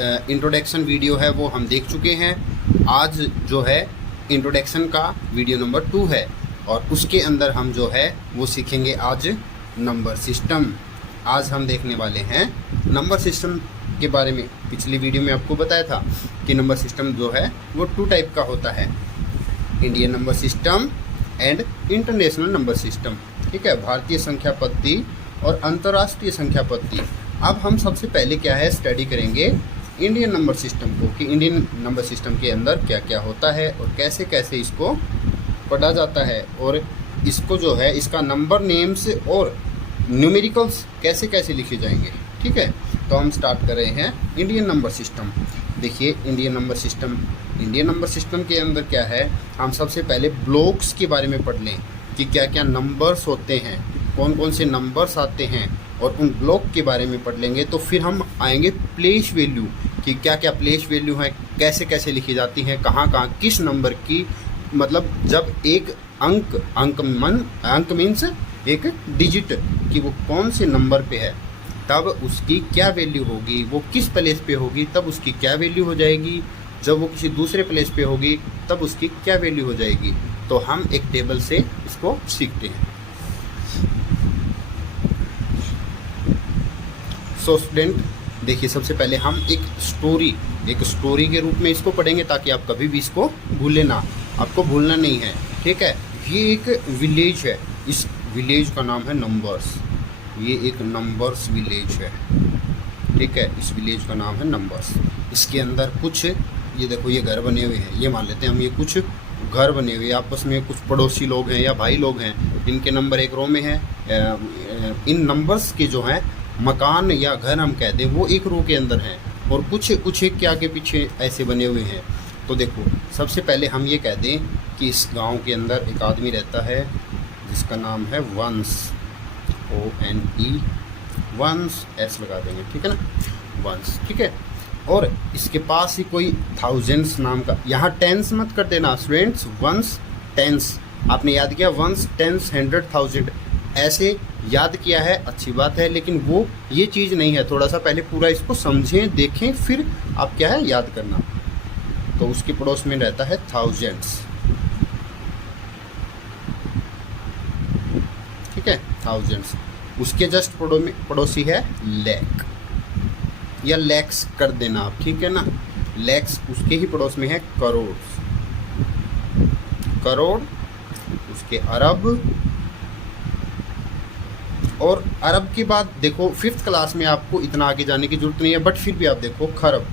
Introduction video है वो हम देख चुके हैं। आज जो है इंट्रोडक्शन का वीडियो नंबर 2 है और उसके अंदर हम जो है वो सीखेंगे आज नंबर सिस्टम। आज हम देखने वाले हैं नंबर सिस्टम के बारे में। पिछली वीडियो में आपको बताया था कि नंबर सिस्टम जो है वो 2 टाइप का होता है, Indian number system and international number system. ठीक है, भारतीय संख्या पद्धति और अंतर्राष्ट्रीय संख्या पद्धति। अब हम सबसे पहले क्या है स्टडी करेंगे इंडियन नंबर सिस्टम को, कि इंडियन नंबर सिस्टम के अंदर क्या क्या होता है और कैसे कैसे इसको पढ़ा जाता है, और इसको जो है इसका नंबर नेम्स और न्यूमेरिकल्स कैसे कैसे लिखे जाएंगे। ठीक है, तो हम स्टार्ट कर रहे हैं इंडियन नंबर सिस्टम। देखिए इंडियन नंबर सिस्टम के अंदर क्या है, हम सबसे पहले ब्लॉक्स के बारे में पढ़ लें कि क्या क्या नंबर्स होते हैं, कौन कौन से नंबर्स आते हैं, और उन ब्लॉक के बारे में पढ़ लेंगे। तो फिर हम आएंगे प्लेस वैल्यू, कि क्या क्या प्लेस वैल्यू है, कैसे कैसे लिखी जाती हैं, कहाँ कहाँ किस नंबर की, मतलब जब एक अंक मीन्स एक डिजिट कि वो कौन से नंबर पे है तब उसकी क्या वैल्यू होगी, वो किस प्लेस पे होगी तब उसकी क्या वैल्यू हो जाएगी, जब वो किसी दूसरे प्लेस पे होगी तब उसकी क्या वैल्यू हो जाएगी। तो हम एक टेबल से इसको सीखते हैं। सो स्टूडेंट देखिए, सबसे पहले हम एक स्टोरी के रूप में इसको पढ़ेंगे ताकि आप कभी भी इसको भूले ना, आपको भूलना नहीं है। ठीक है, ये एक विलेज है, इस विलेज का नाम है नंबर्स। ये एक नंबर्स विलेज है। ठीक है, इस विलेज का नाम है नंबर्स। इसके अंदर कुछ ये देखो ये घर बने हुए हैं, ये मान लेते हैं हम, ये कुछ घर बने हुए आपस में, कुछ पड़ोसी लोग हैं या भाई लोग हैं, इनके नंबर एक रो में है। इन नंबर्स के जो हैं मकान या घर हम कह दें वो एक रो के अंदर हैं, और कुछ एक के आगे पीछे ऐसे बने हुए हैं। तो देखो सबसे पहले हम ये कह दें कि इस गांव के अंदर एक आदमी रहता है जिसका नाम है वंश, ONE, वंश, S लगा देंगे। ठीक है ना, वंश। ठीक है, और इसके पास ही कोई थाउजेंड्स नाम का, यहाँ टेंस मत कर देना स्टूडेंट्स, वंश टेंस, आपने याद किया वंश, टेंस, 100, 1000 ऐसे याद किया है, अच्छी बात है, लेकिन वो ये चीज़ नहीं है। थोड़ा सा पहले पूरा इसको समझें, देखें, फिर आप क्या है याद करना। तो उसके पड़ोस में रहता है थाउजेंड्स। ठीक है, थाउजेंड्स। उसके जस्ट पड़ोसी है लैख, या लैक्स कर देना आप। ठीक है ना, लैक्स। उसके ही पड़ोस में है करोड़, उसके अरब, और अरब के बाद देखो 5th क्लास में आपको इतना आगे जाने की जरूरत नहीं है, बट फिर भी आप देखो खरब।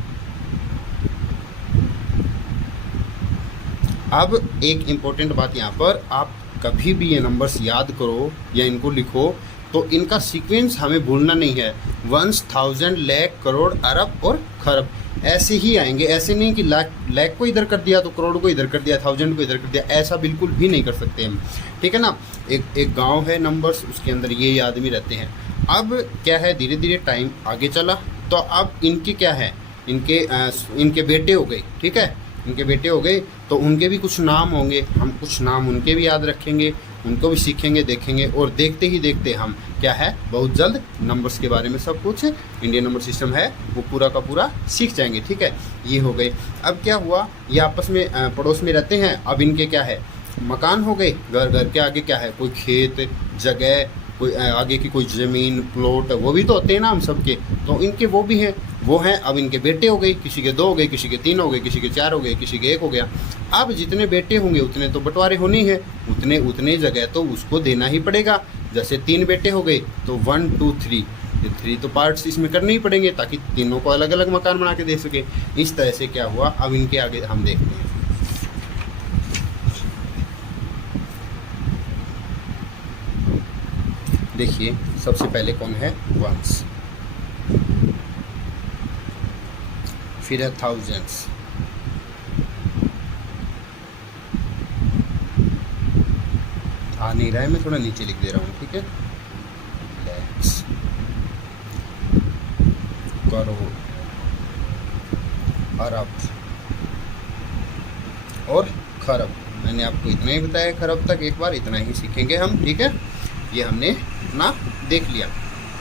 अब एक इम्पोर्टेंट बात यहाँ पर, आप कभी भी ये नंबर्स याद करो या इनको लिखो तो इनका सीक्वेंस हमें भूलना नहीं है। वंश, 1000, लैख, करोड़, अरब और खरब ऐसे ही आएंगे। ऐसे नहीं कि लैख को इधर कर दिया तो करोड़ को इधर कर दिया, 1000 को इधर कर दिया, ऐसा बिल्कुल भी नहीं कर सकते हम। ठीक है ना, एक गांव है नंबर्स, उसके अंदर ये आदमी रहते हैं। अब क्या है, धीरे धीरे टाइम आगे चला तो अब इनके क्या है, इनके बेटे हो गए। ठीक है, इनके बेटे हो गए तो उनके भी कुछ नाम होंगे, हम कुछ नाम उनके भी याद रखेंगे, उनको भी सीखेंगे, देखेंगे, और देखते ही देखते हम क्या है बहुत जल्द नंबर्स के बारे में सब कुछ इंडियन नंबर सिस्टम है वो पूरा का पूरा सीख जाएंगे। ठीक है, ये हो गए। अब क्या हुआ, ये आपस में पड़ोस में रहते हैं। अब इनके क्या है मकान हो गए, घर के आगे क्या है कोई खेत जगह, कोई आगे की कोई ज़मीन प्लॉट, वो भी तो होते हैं ना हम सबके, तो इनके वो भी हैं, वो हैं। अब इनके बेटे हो गए, किसी के 2 हो गए, किसी के 3 हो गए, किसी के 4 हो गए, किसी के 1 हो गया। अब जितने बेटे होंगे उतने तो बंटवारे होने ही हैं, उतने जगह तो उसको देना ही पड़ेगा। जैसे 3 बेटे हो गए तो 1 2 3, ये 3 तो पार्ट्स इसमें करने ही पड़ेंगे ताकि तीनों को अलग अलग मकान बना के दे सके। इस तरह से क्या हुआ, अब इनके आगे हम देखते हैं। देखिए सबसे पहले कौन है, वंश, फिर है थाउजेंड्स, आ नहीं रहा है, मैं थोड़ा नीचे लिख दे रहा हूँ। ठीक है, लैक्स, करोड़, अरब और खरब। मैंने आपको इतना ही बताया, खरब तक एक बार इतना ही सीखेंगे हम। ठीक है, ये हमने अपना देख लिया।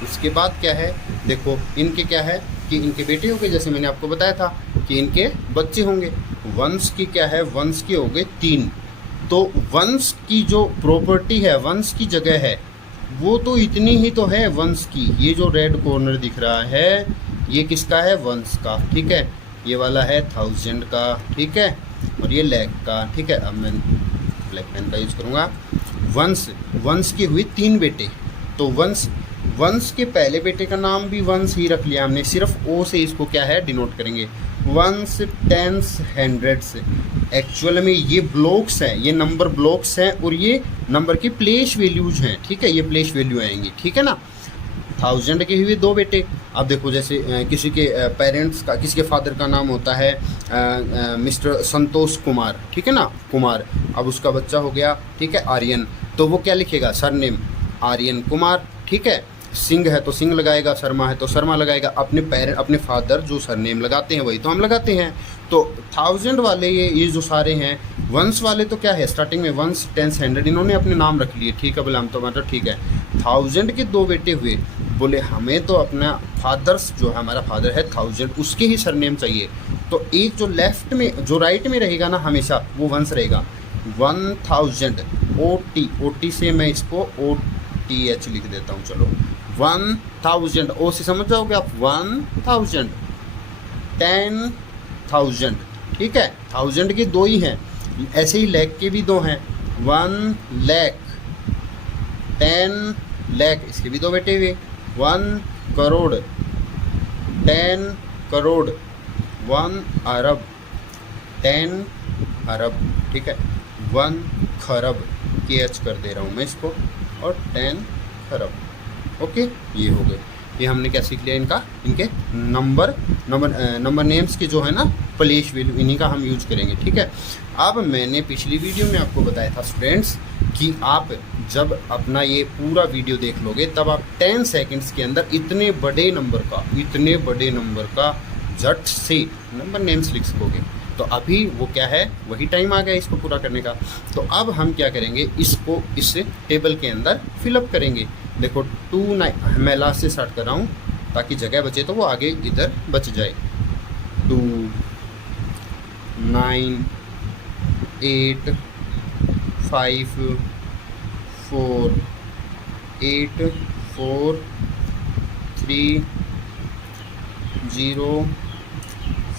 उसके बाद क्या है, देखो इनके क्या है कि इनके बेटे होंगे, जैसे मैंने आपको बताया था कि इनके बच्चे होंगे। वंश की क्या है, वंश के हो गए 3। तो वंश की जो प्रॉपर्टी है, वंश की जगह है, वो तो इतनी ही तो है वंश की। ये जो रेड कॉर्नर दिख रहा है ये किसका है, वंश का, ठीक है। ये वाला है 1000 का, ठीक है, और ये लैख का, ठीक है। अब मैं ब्लैक पेन का यूज़ करूँगा। वंश की हुई 3 बेटे, तो वंश के पहले बेटे का नाम भी वंश ही रख लिया हमने, सिर्फ ओ से इसको क्या है डिनोट करेंगे। वंस, टेंस, हंड्रेड्स, एक्चुअल में ये ब्लॉक्स हैं, ये नंबर ब्लॉक्स हैं और ये नंबर की प्लेस वैल्यूज हैं, ठीक है, ये प्लेस वैल्यू आएंगी, ठीक है ना। 1000 के हुए 2 बेटे। अब देखो जैसे किसी के पेरेंट्स का, किसी के फादर का नाम होता है मिस्टर संतोष कुमार, ठीक है ना, कुमार। अब उसका बच्चा हो गया, ठीक है, आर्यन, तो वो क्या लिखेगा, सरनेम आर्यन कुमार, ठीक है। सिंह है तो सिंह लगाएगा, शर्मा है तो शर्मा लगाएगा। अपने फादर जो सरनेम लगाते हैं वही तो हम लगाते हैं। तो 1000 वाले ये जो सारे हैं, वंश वाले तो क्या है, स्टार्टिंग में वंस, टेंस, 100 इन्होंने अपने नाम रख लिए, ठीक है, बोले हम तो मतलब ठीक है। 1000 के 2 बेटे हुए, बोले हमें तो अपना फादर्स जो है, हमारा फादर है 1000, उसके ही सरनेम चाहिए। तो एक जो लेफ्ट में, जो राइट में रहेगा ना हमेशा, वो वंश रहेगा। 1000 OT से मैं इसको OTH लिख देता हूँ, चलो 1000 ओ से समझ जाओगे आप, 1000, 10,000, ठीक है। 1000 के 2 ही हैं, ऐसे ही लैख के भी 2 हैं, 1 लाख, 10 लाख, इसके भी 2 बेटे हुए। 1 करोड़, 10 करोड़, 1 अरब, 10 अरब, ठीक है। 1 खरब, KH कर दे रहा हूँ मैं इसको, और 10 खरब, ओके। ये हो गए, ये हमने क्या सीख लिया, इनके नंबर नेम्स के जो है ना प्लेस वैल्यू, इन्हीं का हम यूज करेंगे, ठीक है। अब मैंने पिछली वीडियो में आपको बताया था स्टूडेंट्स कि आप जब अपना ये पूरा वीडियो देख लोगे तब आप 10 सेकंड्स के अंदर इतने बड़े नंबर का झट से नंबर नेम्स लिख सकोगे। तो अभी वो क्या है, वही टाइम आ गया इसको पूरा करने का। तो अब हम क्या करेंगे, इसको इस टेबल के अंदर फिलअप करेंगे। देखो 29, मैं लास्ट से स्टार्ट कर रहा हूँ ताकि जगह बचे तो वो आगे इधर बच जाए। 2 9 8 5 4 8 4 3 0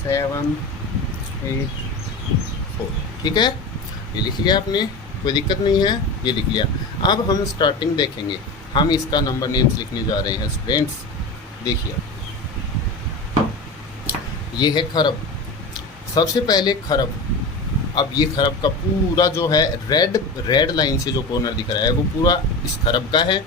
7 8 4, ठीक है। ये लिख लिया आपने, कोई दिक्कत नहीं है, ये लिख लिया। अब हम स्टार्टिंग देखेंगे, हम इसका नंबर नेम्स लिखने जा रहे हैं स्टूडेंट्स। देखिए ये है खरब, सबसे पहले खरब। अब ये खरब का पूरा जो है रेड लाइन से जो कॉर्नर दिख रहा है वो पूरा इस खरब का है,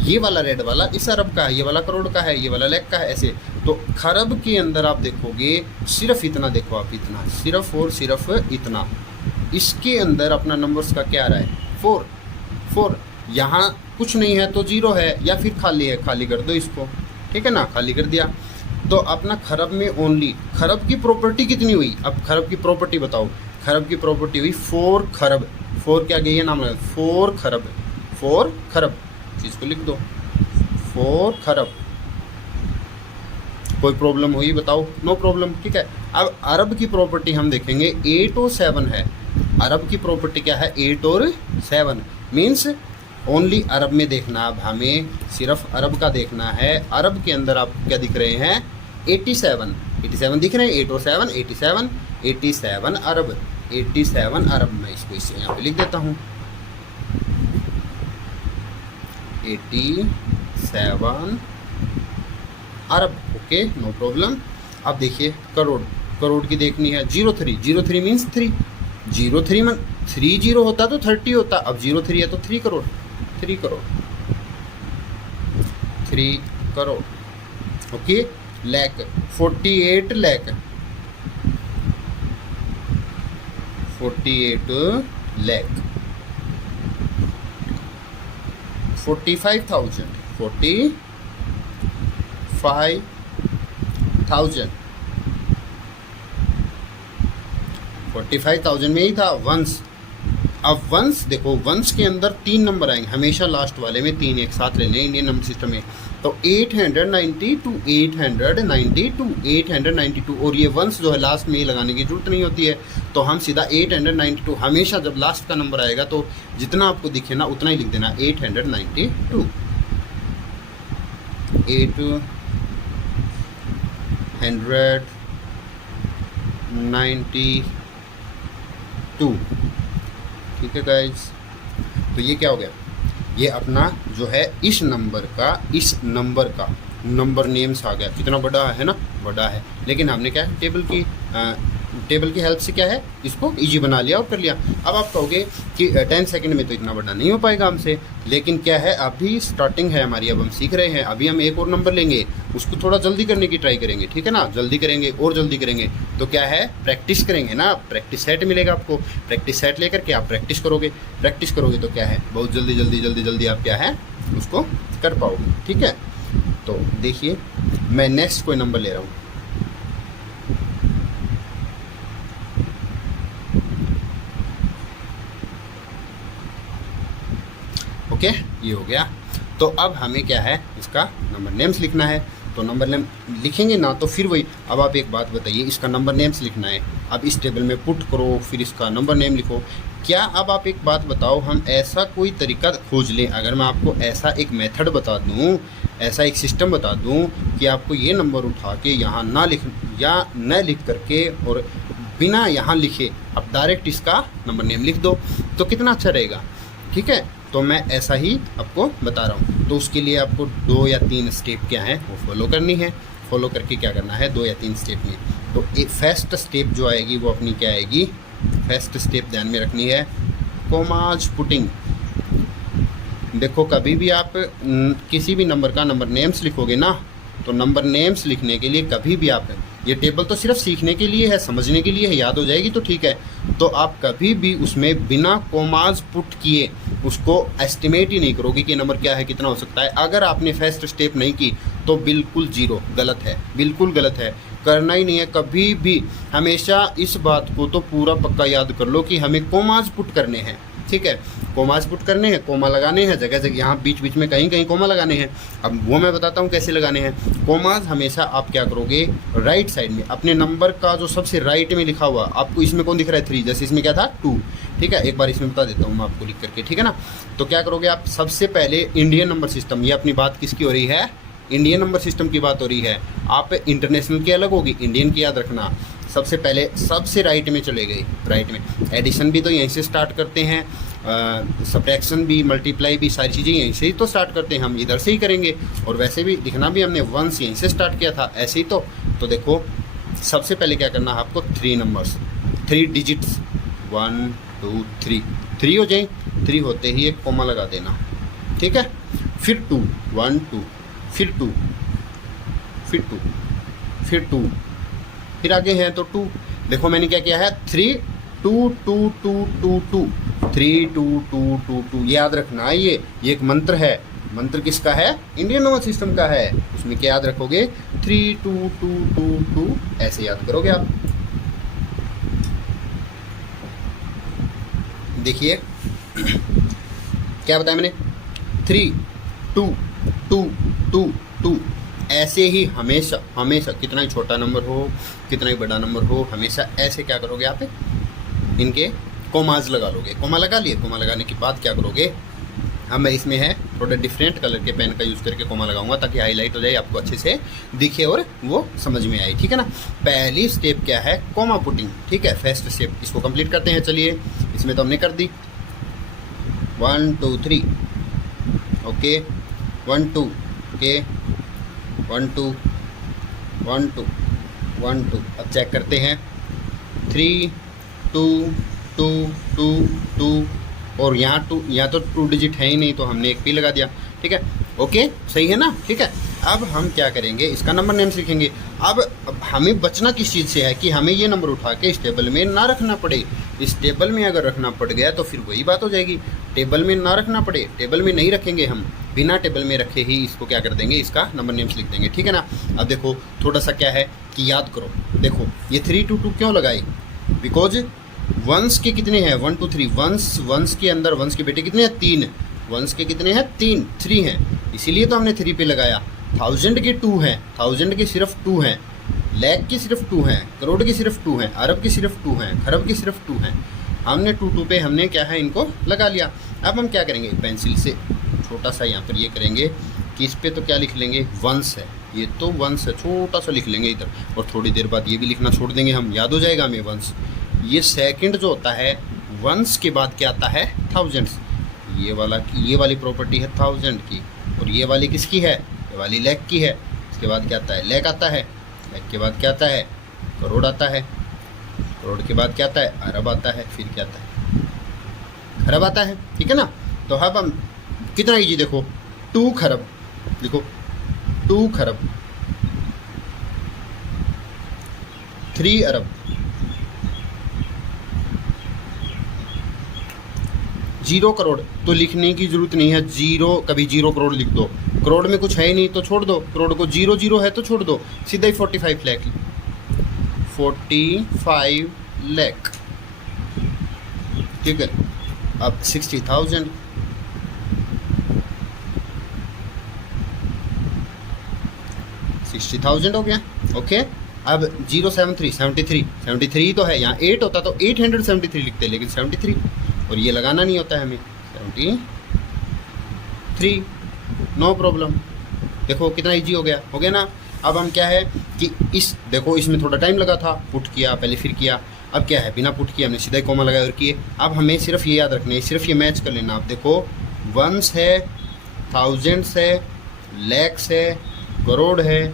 ये वाला रेड वाला इस अरब का है, ये वाला करोड़ का है, ये वाला लाख का है, ऐसे। तो खरब के अंदर आप देखोगे सिर्फ इतना, देखो आप इतना, सिर्फ और सिर्फ इतना। इसके अंदर अपना नंबर्स का क्या आ रहा है, 4। यहाँ कुछ नहीं है तो 0 है, या फिर खाली है, खाली कर दो इसको, ठीक है ना, खाली कर दिया। तो अपना खरब में ओनली, खरब की प्रॉपर्टी कितनी हुई, अब खरब की प्रॉपर्टी बताओ। खरब की प्रॉपर्टी हुई 4 खरब, 4 क्या गई है नाम लगा, 4 खरब, 4 खरब, चीज़ को लिख दो, 4 खरब। कोई प्रॉब्लम हुई बताओ, नो प्रॉब्लम, ठीक है। अब अरब की प्रॉपर्टी हम देखेंगे, 8 और 7 है। अरब की प्रॉपर्टी क्या है, 8 और 7, मीन्स ओनली अरब में देखना। अब हमें सिर्फ अरब का देखना है। अरब के अंदर आप क्या दिख रहे हैं, 87 दिख रहे हैं, 8 और 7 87 अरब, 87 अरब। मैं इसको इससे यहाँ पे लिख देता हूँ, 87 अरब, ओके, नो प्रॉब्लम। अब देखिए करोड़ की देखनी है, 03 मीन्स 3, 03 में 30 होता तो 30 होता, अब 03 है तो 3 करोड़, 3 करोड़, ओके। लाख, 48 लाख, 45,000, 45,000 में ही था वंश। अब वंश देखो, वंश के अंदर 3 नंबर आएंगे हमेशा, लास्ट वाले में 3 एक साथ लेने इंडियन नंबर सिस्टम में। तो 892 और ये वंस जो है लास्ट में ही लगाने की जरूरत नहीं होती है, तो हम सीधा 892 हमेशा जब लास्ट का नंबर आएगा तो जितना आपको दिखे ना उतना ही लिख देना 892 892। ठीक है गाइज, तो ये क्या हो गया, ये अपना जो है इस नंबर का नंबर नेम्स आ गया। कितना बड़ा है ना, बड़ा है, लेकिन हमने क्या है टेबल की हेल्प से क्या है इसको इजी बना लिया और कर लिया। अब आप कहोगे कि 10 सेकंड में तो इतना बड़ा नहीं हो पाएगा हमसे, लेकिन क्या है अभी स्टार्टिंग है हमारी, अब हम सीख रहे हैं, अभी हम एक और नंबर लेंगे, उसको थोड़ा जल्दी करने की ट्राई करेंगे, ठीक है ना, जल्दी करेंगे और जल्दी करेंगे तो क्या है प्रैक्टिस करेंगे ना, प्रैक्टिस सेट मिलेगा आपको, प्रैक्टिस सेट लेकर के आप प्रैक्टिस करोगे तो क्या है बहुत जल्दी आप क्या है उसको कर पाओगे। ठीक है, तो देखिए मैं नेक्स्ट कोई नंबर ले रहा हूँ। ओके, ये हो गया। तो अब हमें क्या है इसका नंबर नेम्स लिखना है, तो नंबर नेम लिखेंगे ना तो फिर वही, अब आप एक बात बताइए, इसका नंबर नेम्स लिखना है, अब इस टेबल में पुट करो फिर इसका नंबर नेम लिखो। क्या अब आप एक बात बताओ, हम ऐसा कोई तरीका खोज लें, अगर मैं आपको ऐसा एक मेथड बता दूं, ऐसा एक सिस्टम बता दूं कि आपको ये नंबर उठा के यहाँ ना लिख करके और बिना यहाँ लिखे आप डायरेक्ट इसका नंबर नेम लिख दो तो कितना अच्छा रहेगा। ठीक है, तो मैं ऐसा ही आपको बता रहा हूँ। तो उसके लिए आपको 2 या 3 स्टेप क्या है वो फॉलो करनी है, फॉलो करके क्या करना है 2 या 3 स्टेप में। तो एक फर्स्ट स्टेप जो आएगी वो अपनी क्या आएगी, फर्स्ट स्टेप ध्यान में रखनी है, कोमाज पुटिंग। देखो कभी भी आप किसी भी नंबर का नंबर नेम्स लिखोगे ना, तो नंबर नेम्स लिखने के लिए कभी भी आप, ये टेबल तो सिर्फ सीखने के लिए है, समझने के लिए है, याद हो जाएगी तो ठीक है, तो आप कभी भी उसमें बिना कोमाज पुट किए उसको एस्टिमेट ही नहीं करोगे कि नंबर क्या है, कितना हो सकता है। अगर आपने फर्स्ट स्टेप नहीं की तो बिल्कुल जीरो, गलत है, बिल्कुल गलत है, करना ही नहीं है कभी भी। हमेशा इस बात को तो पूरा पक्का याद कर लो कि हमें कोमाज पुट करने हैं। ठीक है, कोमाज पुट करने हैं, कोमा लगाने हैं, जगह जगह यहाँ बीच बीच में कहीं कहीं कोमा लगाने हैं। अब वो मैं बताता हूँ कैसे लगाने हैं। कोमाज हमेशा आप क्या करोगे, राइट साइड में अपने नंबर का जो सबसे राइट में लिखा हुआ, आपको इसमें कौन दिख रहा है 3, जैसे इसमें क्या था 2। ठीक है, एक बार इसमें बता देता हूँ मैं आपको लिख करके, ठीक है ना। तो क्या करोगे आप, सबसे पहले इंडियन नंबर सिस्टम, ये अपनी बात किसकी हो रही है, इंडियन नंबर सिस्टम की बात हो रही है। आप इंटरनेशनल की अलग होगी, इंडियन की याद रखना। सबसे पहले सबसे राइट में चले गए, राइट में एडिशन भी तो यहीं से स्टार्ट करते हैं, सब्ट्रैक्शन भी, मल्टीप्लाई भी, सारी चीज़ें यहीं से ही तो स्टार्ट करते हैं, हम इधर से ही करेंगे। और वैसे भी लिखना भी हमने 1 से यहीं से स्टार्ट किया था, ऐसे ही तो देखो सबसे पहले क्या करना है आपको, 3 नंबर्स, 3 डिजिट्स, 1 2 3 हो जाए, 3 होते ही एक कोमा लगा देना। ठीक है, फिर 2 1 2, फिर 2, फिर 2, फिर 2, फिर आगे हैं तो 2। देखो मैंने क्या किया है, 3 2 2 2 2 2 3 2 2 2 2, याद रखना है, ये एक मंत्र है। मंत्र किसका है, इंडियन नंबर सिस्टम का है। उसमें क्या याद रखोगे, 3 2 2 2 2, ऐसे याद करोगे आप। देखिए क्या बताया मैंने, 3 2 2 2 2, ऐसे ही हमेशा कितना ही छोटा नंबर हो, कितना ही बड़ा नंबर हो, हमेशा ऐसे क्या करोगे आप, इनके कोमाज लगा लोगे। कोमा लगा लिए, कोमा लगाने के बाद क्या करोगे, हम इसमें है थोड़ा डिफरेंट कलर के पेन का यूज़ करके कोमा लगाऊंगा ताकि हाईलाइट हो जाए, आपको अच्छे से दिखे और वो समझ में आए। ठीक है ना, पहली स्टेप क्या है, कोमा पुटिंग। ठीक है, फर्स्ट स्टेप इसको कंप्लीट करते हैं। चलिए, इसमें तो हमने कर दी 1 2 3, ओके 1 2, ओके 1 2 1 2 1 2। अब चेक करते हैं, 3 2 2 2 2, और यहाँ तो 2 डिजिट है ही नहीं तो हमने एक पी लगा दिया। ठीक है, ओके सही है ना। ठीक है, अब हम क्या करेंगे, इसका नंबर नेम्स लिखेंगे। अब हमें बचना किस चीज़ से है कि हमें ये नंबर उठा के इस टेबल में ना रखना पड़े। इस टेबल में अगर रखना पड़ गया तो फिर वही बात हो जाएगी, टेबल में ना रखना पड़े, टेबल में नहीं रखेंगे हम, बिना टेबल में रखे ही इसको क्या कर देंगे, इसका नंबर नेम्स लिख देंगे। ठीक है ना। अब देखो थोड़ा सा क्या है कि याद करो, देखो ये 3 2 2 क्यों लगाई, बिकॉज वंस के कितने हैं, 1 2 3, वंस के अंदर वंस के बेटे कितने हैं, 3, वंस के कितने हैं, 3 हैं, इसीलिए तो हमने 3 पे लगाया। 1000 के 2 हैं, 1000 के सिर्फ 2 हैं, लाख के सिर्फ 2 हैं, करोड़ के सिर्फ 2 हैं, अरब के सिर्फ 2 हैं, खरब के सिर्फ 2 हैं। हमने 2 पे हमने क्या है इनको लगा लिया। अब हम क्या करेंगे, पेंसिल से छोटा सा यहाँ पर ये करेंगे कि इस पे तो क्या लिख लेंगे, वंस है, ये तो वंस है, छोटा सा लिख लेंगे इधर, और थोड़ी देर बाद ये भी लिखना छोड़ देंगे हम, याद हो जाएगा हमें वंस। ये सेकंड जो होता है वंस के बाद क्या आता है, थाउजेंड्स। ये वाली प्रॉपर्टी है 1000 की, और ये वाली किसकी है, ये वाली लाख की है। इसके बाद क्या आता है, लाख आता है, लाख के बाद क्या आता है, करोड़ आता है, करोड़ के बाद क्या आता है, अरब आता है, फिर क्या आता है, खरब आता है। ठीक है ना। तो अब हम कितना ईजी देखो, 2 खरब, देखो 2 खरब, 3 अरब, 0 करोड़। तो लिखने की जरूरत नहीं है, जीरो कभी 0 करोड़ लिख दो, करोड़ में कुछ है ही नहीं तो छोड़ दो, करोड़ को 0 है तो छोड़ दो, सीधा ही 45 लाख, 45 लाख। ठीक है। अब 60,000, 60,000 हो गया। ओके। अब 073 तो है, यहाँ 8 होता तो 873 लिखते, लेकिन 73, और ये लगाना नहीं होता है हमें, 73, नो प्रॉब्लम। देखो कितना इजी हो गया ना। अब हम क्या है कि इस देखो इसमें थोड़ा टाइम लगा था, पुट किया पहले फिर किया, अब क्या है बिना पुट किए हमने सीधा ही कॉमा लगाया और किए। अब हमें सिर्फ ये याद रखना है, सिर्फ ये मैच कर लेना। आप देखो वंस है, थाउजेंड्स है, लैक्स है, करोड़ है,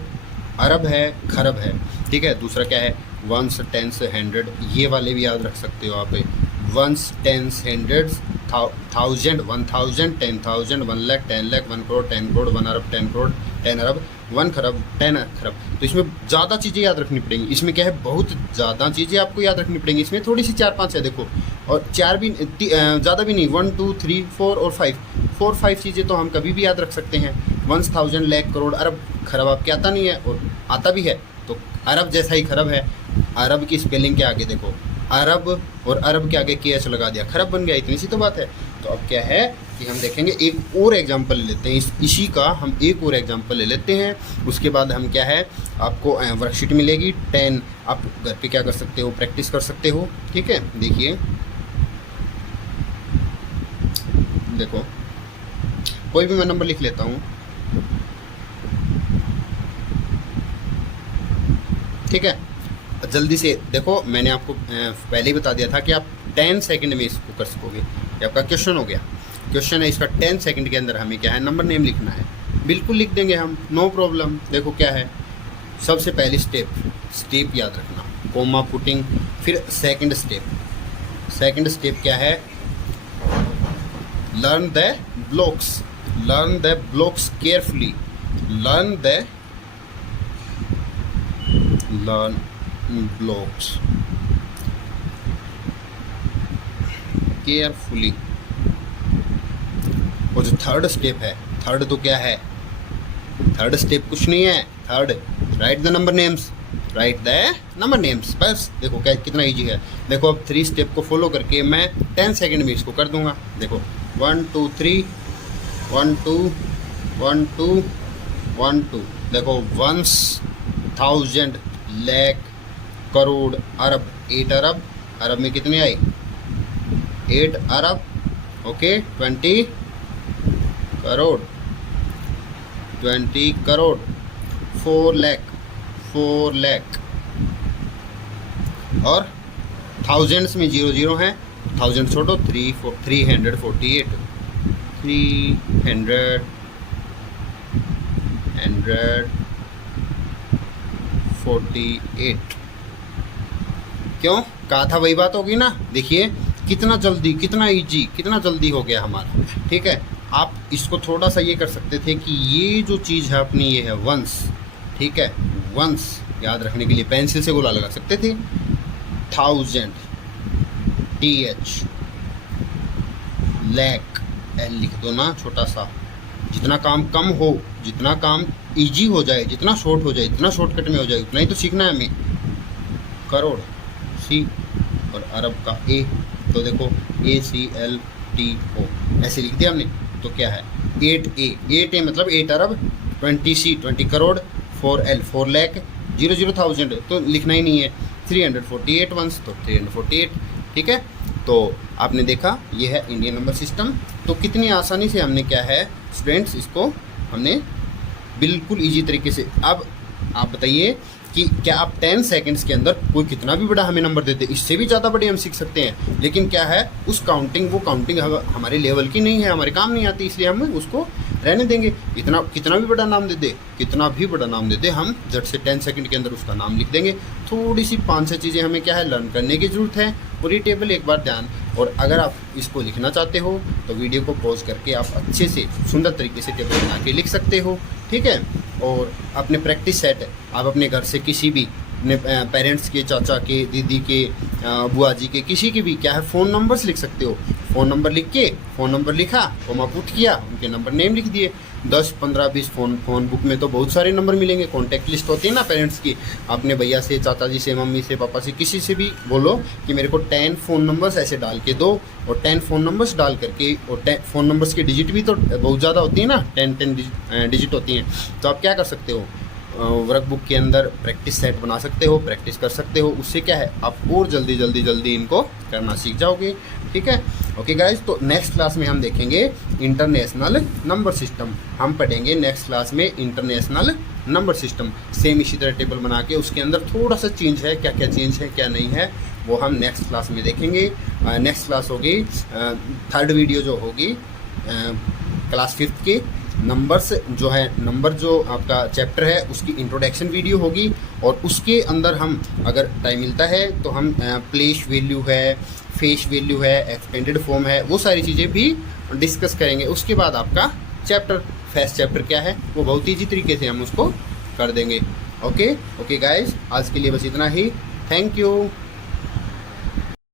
अरब है, खरब है। ठीक है। दूसरा क्या है, वंस, टेंस, हंड्रेड, ये वाले भी याद रख सकते हो आप। Ones, tens, hundreds, 1000, 1000, 10,000, 1 lakh, 10 lakh, 1 crore, 10 crore, 1 अरब, 10 करोड़, 10 अरब, 1 खरब, 10 खरब। तो इसमें ज़्यादा चीज़ें याद रखनी पड़ेंगी। इसमें क्या है, बहुत ज़्यादा चीज़ें आपको याद रखनी पड़ेंगी। इसमें थोड़ी सी 4-5 है देखो, और 4 भी ज़्यादा भी नहीं, 1 2 3 4 और 5 चीज़ें तो हम कभी भी याद रख सकते हैं। 1000, लाख, करोड़, अरब, खरब आपके आता नहीं है, और आता भी है तो अरब जैसा ही खरब है। अरब की स्पेलिंग के आगे देखो, अरब और अरब के आगे KH लगा दिया, खरब बन गया। इतनी सी तो बात है। तो अब क्या है कि हम देखेंगे, एक और एग्जाम्पल ले लेते हैं, इसी का हम एक और एग्जाम्पल ले लेते हैं। उसके बाद हम क्या है, आपको वर्कशीट मिलेगी 10, आप घर पे क्या कर सकते हो, प्रैक्टिस कर सकते हो। ठीक है। देखिए देखो, कोई भी मैं नंबर लिख लेता हूँ। ठीक है। जल्दी से देखो, मैंने आपको पहले ही बता दिया था कि आप 10 सेकंड में इसको कर सकोगे। ये आपका क्वेश्चन हो गया। क्वेश्चन है इसका, 10 सेकंड के अंदर हमें क्या है, नंबर नेम लिखना है। बिल्कुल लिख देंगे हम, नो प्रॉब्लम। देखो क्या है, सबसे पहली स्टेप याद रखना, कोमा पुटिंग। फिर सेकंड स्टेप क्या है, learn the blocks carefully, learn blocks carefully. और जो थर्ड स्टेप है, थर्ड तो क्या है, थर्ड स्टेप कुछ नहीं है, third right the number names, बस। देखो क्या कितना इजी है। देखो अब 3 स्टेप को फॉलो करके मैं 10 सेकंड में इसको कर दूंगा। देखो 1 2 3, 1 2 1 2 1 2। देखो वंस, 1000, लाख, करोड़, अरब, 8 अरब, अरब में कितने आए, 8 अरब। ओके। 20 करोड़, 20 करोड़, 4 लाख, और थाउजेंड्स में 0 है, 1000 छोड़ो, 348, 348। क्यों कहा था, वही बात होगी ना। देखिए कितना जल्दी हो गया हमारा। ठीक है। आप इसको थोड़ा सा ये कर सकते थे कि ये जो चीज़ है अपनी, ये है वंस। ठीक है। वंस याद रखने के लिए पेंसिल से गोला लगा सकते थे। 1000, TH, लाख, L लिख दो ना छोटा सा। जितना काम कम हो, जितना काम इजी हो जाए, जितना शॉर्ट हो जाए, जितना शॉर्टकट में हो जाए, उतना ही तो सीखना है हमें। करोड़ C और अरब का A, तो देखो ACLTO ऐसे लिख दिया हमने। तो क्या है 8A मतलब 8 अरब 20C 20 करोड़, 4L 4 लाख, 00,000 तो लिखना ही नहीं है, 348 वंस तो 348, ठीक है। तो आपने देखा ये है इंडियन नंबर सिस्टम। तो कितनी आसानी से हमने क्या है स्टूडेंट्स इसको हमने बिल्कुल ईजी तरीके से। अब आप बताइए कि क्या आप 10 सेकंड्स के अंदर कोई कितना भी बड़ा हमें नंबर देते, इससे भी ज़्यादा बड़े हम सीख सकते हैं, लेकिन क्या है उस काउंटिंग, वो काउंटिंग हमारे लेवल की नहीं है, हमारे काम नहीं आती, इसलिए हम उसको रहने देंगे। इतना कितना भी बड़ा नाम दे दे, कितना भी बड़ा नाम दे दे, हम झट से 10 सेकंड के अंदर उसका नाम लिख देंगे। थोड़ी सी 5-6 चीज़ें हमें क्या है लर्न करने की ज़रूरत है, और ये टेबल एक बार ध्यान। और अगर आप इसको लिखना चाहते हो तो वीडियो को पॉज करके आप अच्छे से सुंदर तरीके से टेबल बना के लिख सकते हो, ठीक है। और अपने प्रैक्टिस सेट आप अपने घर से किसी भी अपने पेरेंट्स के, चाचा के, दीदी के, बुआ जी के, किसी के भी क्या है फ़ोन नंबर्स लिख सकते हो। फ़ोन नंबर लिख के, फ़ोन नंबर लिखा, कोमा पुट किया, उनके नंबर नेम लिख दिए। 10, 15, 20 फ़ोन बुक में तो बहुत सारे नंबर मिलेंगे। कॉन्टैक्ट लिस्ट होती है ना पेरेंट्स की, अपने भैया से, चाचा जी से, मम्मी से, पापा से, किसी से भी बोलो कि मेरे को 10 फ़ोन नंबर्स ऐसे डाल के दो, और 10 फ़ोन नंबर्स डाल करके, और 10 फ़ोन नंबर्स की डिजिट भी तो बहुत ज़्यादा होती है ना, 10 डिजिट होती हैं। तो आप क्या कर सकते हो, वर्कबुक के अंदर प्रैक्टिस सेट बना सकते हो, प्रैक्टिस कर सकते हो। उससे क्या है आप और जल्दी इनको करना सीख जाओगे, ठीक है। ओके गाइज, तो नेक्स्ट क्लास में हम देखेंगे इंटरनेशनल नंबर सिस्टम। हम पढ़ेंगे नेक्स्ट क्लास में इंटरनेशनल नंबर सिस्टम। सेम इसी तरह टेबल बना के उसके अंदर थोड़ा सा चेंज है, क्या क्या चेंज है क्या नहीं है वो हम नेक्स्ट क्लास में देखेंगे। नेक्स्ट क्लास होगी थर्ड वीडियो जो होगी क्लास 5th के नंबर्स जो है, नंबर जो आपका चैप्टर है उसकी इंट्रोडक्शन वीडियो होगी, और उसके अंदर हम अगर टाइम मिलता है तो हम प्लेस वैल्यू है, फेस वैल्यू है, एक्सपेंडेड फॉर्म है, वो सारी चीज़ें भी डिस्कस करेंगे। उसके बाद आपका चैप्टर फर्स्ट चैप्टर क्या है वो बहुत ईजी तरीके से हम उसको कर देंगे। ओके गाइज, आज के लिए बस इतना ही। Thank you.